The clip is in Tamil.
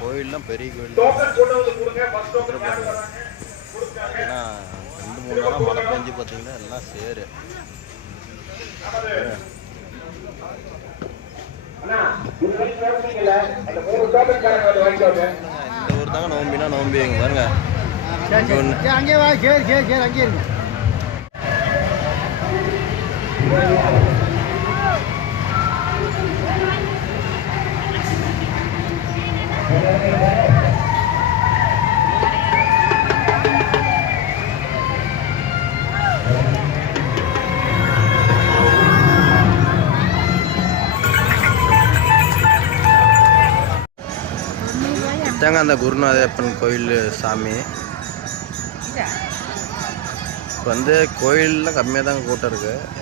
கோயில்லாம் பெரிய கோயில். ஏன்னா 2-3 நாளாக மழை பெஞ்சு பார்த்தீங்கன்னா எல்லாம் சேரு. இந்த ஊர் தாங்க நோம்பினா நோம்பி எங்க பாருங்க. அங்கே வா, சரி சரி சரி, அங்கே இருங்க. இதாங்க அந்த குருநாதப்பன் கோயில் சாமி. இப்போ வந்து கோயிலில் கம்மியாக தாங்க கூட்டம் இருக்குது.